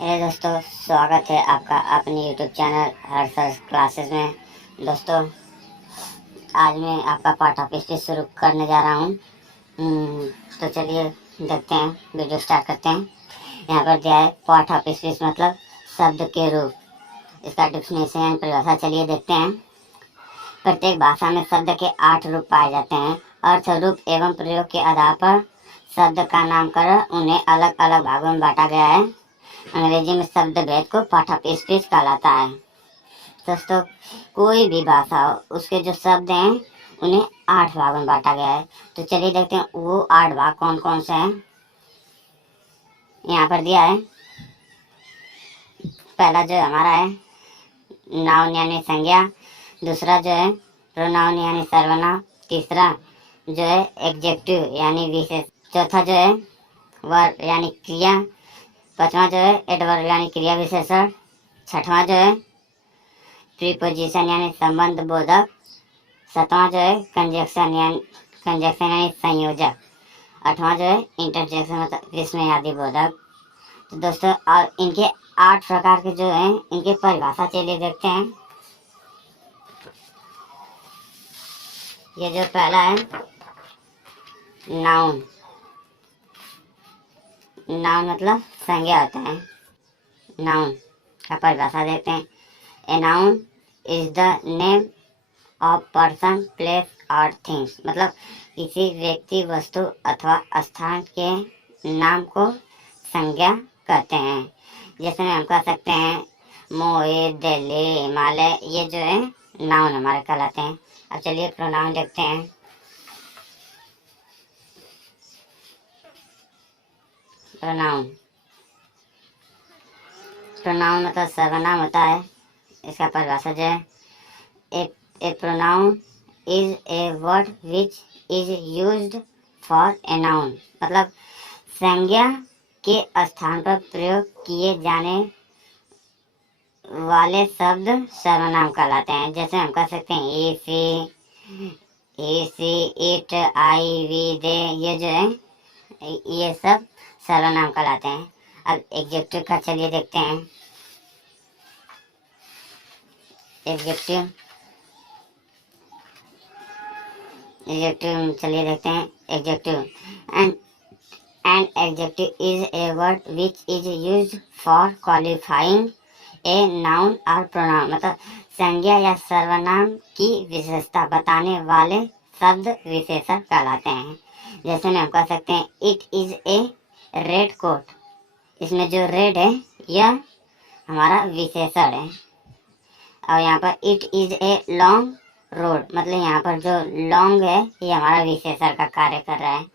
हे दोस्तों, स्वागत है आपका अपने YouTube चैनल हर्षद क्लासेस में। दोस्तों, आज मैं आपका पाठ ऑफ स्पीच शुरू करने जा रहा हूँ। तो चलिए देखते हैं, वीडियो स्टार्ट करते हैं। यहाँ पर दिया है पार्ट ऑफ स्पीच मतलब शब्द के रूप। इसका डिफिनेशन परिभाषा चलिए देखते हैं। प्रत्येक भाषा में शब्द के 8 रूप पाए जाते हैं। अर्थ, रूप एवं प्रयोग के आधार पर शब्द का नामकरण उन्हें अलग अलग भागों में बांटा गया है। अंग्रेजी में शब्द भेद को पार्ट ऑफ स्पीच कहलाता है। दोस्तों, कोई भी भाषा हो, उसके जो शब्द हैं उन्हें 8 भागों में बांटा गया है। तो चलिए देखते हैं वो 8 भाग कौन कौन से हैं। यहाँ पर दिया है। पहला जो हमारा है नाउन यानी संज्ञा, दूसरा जो है प्रोनाउन यानी सर्वनाम, तीसरा जो है एडजेक्टिव यानी विशेष, चौथा जो है वर्ब यानी क्रिया, पांचवा जो है एडवर्ब यानी क्रिया विशेषण, छठवां जो है प्रीपोजिशन यानी संबंध बोधक, सातवां जो है कंजक्शन यानी संयोजक, आठवां जो है इंटरजेक्शन मतलब विस्मय आदि बोधक। तो दोस्तों, और इनके 8 प्रकार के जो हैं इनके परिभाषा चलिए देखते हैं। ये जो पहला है नाउन। नाउन मतलब संज्ञा होता है। नाउन का परिभाषा देखते हैं। A noun is the name of person, place और थिंग्स मतलब किसी व्यक्ति, वस्तु अथवा स्थान के नाम को संज्ञा कहते हैं। जैसे हम कह सकते हैं मोहित, दिल्ली, हिमालय, ये जो है नाउन हमारे कहलाते हैं। अब चलिए प्रोनाउन देखते हैं। प्रोनाउन मतलब सर्वनाम होता है। इसका परिभाषा जो है a pronoun is a word which is used for a noun मतलब संज्ञा के स्थान पर प्रयोग किए जाने वाले शब्द सर्वनाम कहलाते हैं। जैसे हम कह सकते हैं ए सी, इट, आई, वी, दे, ये जो है ये सब सर्वनाम कहलाते हैं। अब एडजेक्टिव का चलिए देखते हैं। एडजेक्टिव चलिए देखते हैं। Adjective an adjective is a word which is used for qualifying a noun और प्रोनाउन मतलब संज्ञा या सर्वनाम की विशेषता बताने वाले शब्द विशेषण कहलाते हैं। जैसे में हम कह सकते हैं it is a red coat. इसमें जो रेड है यह हमारा विशेषण है। और यहाँ पर it is a long road मतलब यहाँ पर जो लॉन्ग है ये हमारा विशेषण का कार्य कर रहा है।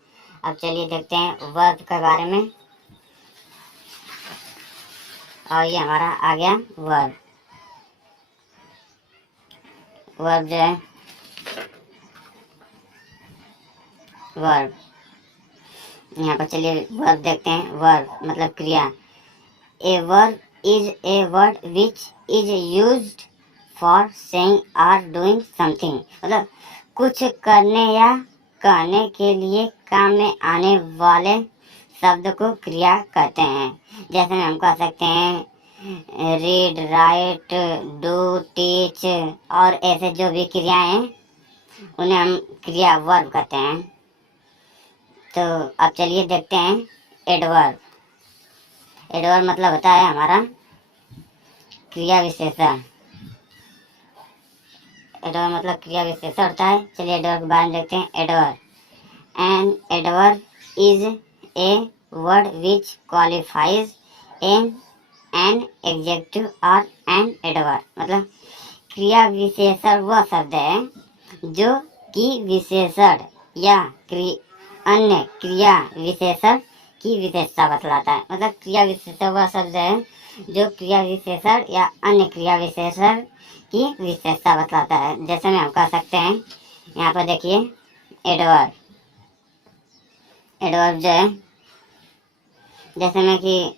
अब चलिए देखते हैं वर्ब के बारे में। और ये हमारा आ गया वर्ब। वर्ब जो है वर्ब, यहाँ पर चलिए वर्ब देखते हैं। वर्ब मतलब क्रिया। A verb is a word which is used for saying और डूइंग समथिंग मतलब कुछ करने या कहने के लिए काम में आने वाले शब्द को क्रिया कहते हैं। जैसे हम कह सकते हैं रीड, राइट, डू, टीच और ऐसे जो भी क्रियाएं हैं उन्हें हम क्रिया वर्ब कहते हैं। तो अब चलिए देखते हैं एडवर्ब। एडवर्ब मतलब होता है हमारा क्रिया विशेषण। एडवर्ब मतलब क्रिया विशेषण होता है। चलिए एडवर्ब के बारे में देखते हैं। Adverb an adverb is a word which qualifies an adjective और एन एडवर्ब मतलब क्रिया विशेषण वह शब्द है जो कि विशेषण या अन्य क्रिया विशेषण की विशेषता बतलाता है। मतलब क्रिया विशेषण वह शब्द है जो क्रिया विशेषण या अन्य क्रिया विशेषण की विशेषता बतलाता है। जैसे में हम कह सकते हैं यहाँ पर देखिए एडवर्ब। एडवर्ब जो है जैसे में कि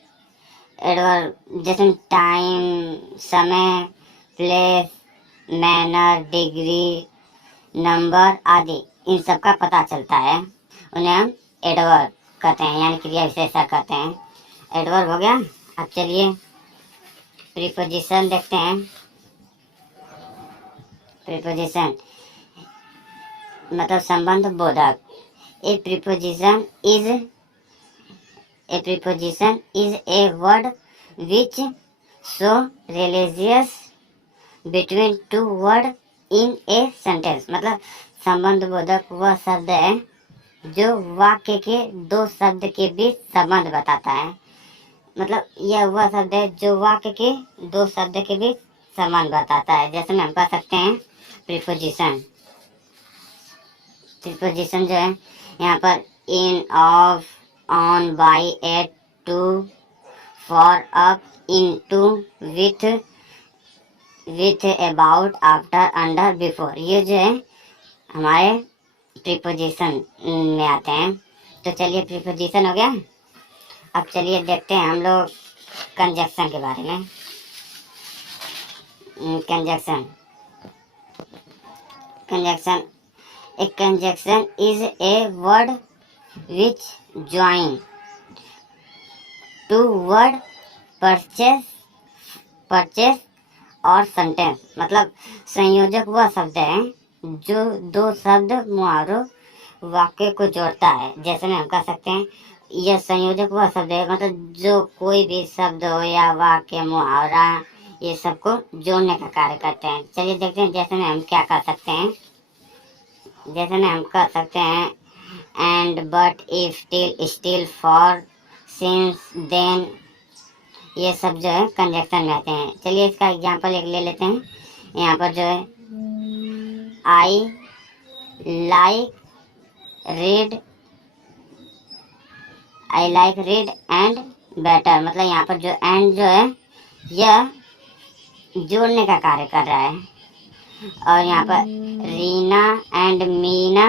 एडवर्ब जैसे टाइम, समय, प्लेस, मैनर, डिग्री, नंबर आदि इन सब का पता चलता है, उन्हें हम एडवर्ब कहते हैं यानी क्रिया विशेषण कहते हैं। एडवर्ब हो गया। अब चलिए प्रीपोजिशन देखते हैं। प्रीपोजिशन मतलब संबंध बोधक। ए preposition is a word which show religious between two word in a sentence. मतलब संबंध बोधक वह शब्द है जो वाक्य के दो शब्द के बीच संबंध बताता है। मतलब यह वह शब्द है जो वाक्य के दो शब्द के बीच संबंध बताता है। जैसे में हम कह सकते हैं प्रीपोजिशन। प्रीपोजिशन जो है यहाँ पर in, of, on, by, at, to, for, up, in, to, with, about, after, under, before, ये जो है हमारे प्रीपोजिशन में आते हैं। तो चलिए प्रीपोजिशन हो गया। अब चलिए देखते हैं हम लोग कंजक्शन के बारे में। Conjunction a conjunction is a word which join two word phrase और सेंटेंस। मतलब संयोजक वह शब्द है जो दो शब्द मुहावरों वाक्य को जोड़ता है। जैसे में हम कह सकते हैं यह संयोजक वह शब्द है मतलब जो कोई भी शब्द हो या वाक्य, मुहावरा, ये सबको जोड़ने का कार्य करते हैं। चलिए देखते हैं जैसे में हम क्या कर सकते हैं। जैसे में हम कह सकते हैं and, but, if, till, still, for, since, then, ये सब जो है कंजक्शन में आते हैं। चलिए इसका एग्जांपल एक ले लेते हैं। यहाँ पर जो है I like read and better. मतलब यहाँ पर जो एंड जो है यह जोड़ने का कार्य कर रहा है। और यहाँ पर रीना एंड मीना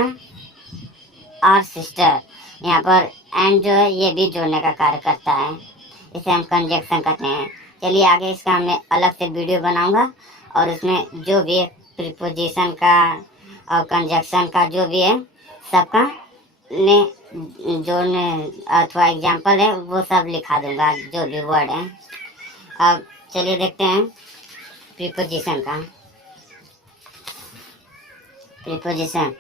और सिस्टर, यहाँ पर एंड जो है ये भी जोड़ने का कार्य करता है। इसे हम कंजक्शन कहते हैं। चलिए आगे इसका मैं अलग से वीडियो बनाऊंगा और उसमें जो भी प्रीपोजिशन का और कंजक्शन का जो भी है सबका ने जोड़ने अथवा एग्जाम्पल है वो सब लिखा दूंगा जो भी वर्ड है। अब चलिए देखते हैं प्रीपोजिशन का। Preposition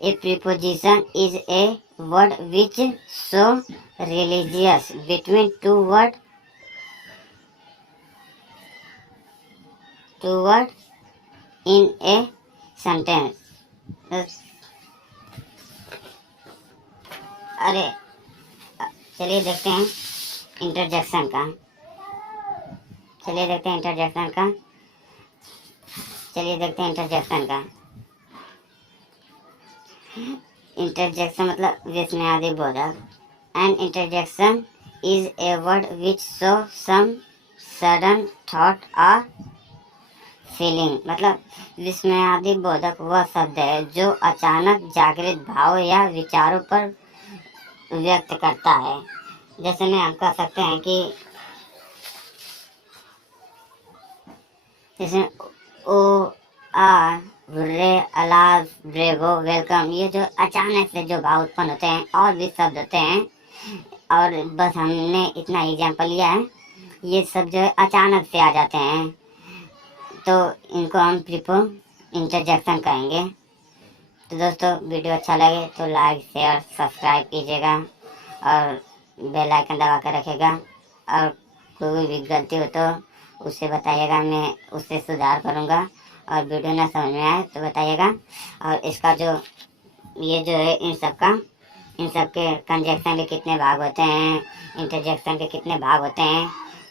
A preposition is a word which show religious between two word in a sentence. अरे चलिए देखते हैं इंटरजेक्शन का। इंटरजेक्शन मतलब विस्मयादि बोधक। An interjection is a word which show some sudden thought और फीलिंग। मतलब विस्मयादि बोधक वह शब्द है जो अचानक जागृत भाव या विचारों पर व्यक्त करता है। जैसे में हम कह सकते हैं कि जैसे ओ, आ, बुर्रे, अलाज, ब्रेवो, वेलकम, ये जो अचानक से जो भाव उत्पन्न होते हैं और भी शब्द होते हैं। और बस हमने इतना एग्जाम्पल लिया है। ये सब जो है अचानक से आ जाते हैं तो इनको हम प्रीपो इंटरजेक्शन कहेंगे। तो दोस्तों वीडियो अच्छा लगे तो लाइक, शेयर, सब्सक्राइब कीजिएगा और बेल आइकन दबा कर रखिएगा। और कोई भी गलती हो तो उसे बताइएगा, मैं उससे सुधार करूँगा। और वीडियो ना समझ में आए तो बताइएगा। और इसका जो ये जो है इन सब के कंजक्शन के कितने भाग होते हैं, इंटरजेक्शन के कितने भाग होते हैं,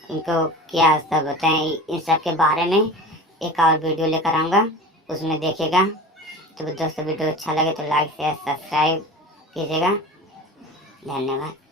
इनको क्या सब होते हैं, इन सब के बारे में एक और वीडियो लेकर आऊँगा, उसमें देखिएगा। तो दोस्तों वीडियो अच्छा लगे तो लाइक शेयर सब्सक्राइब कीजिएगा। धन्यवाद।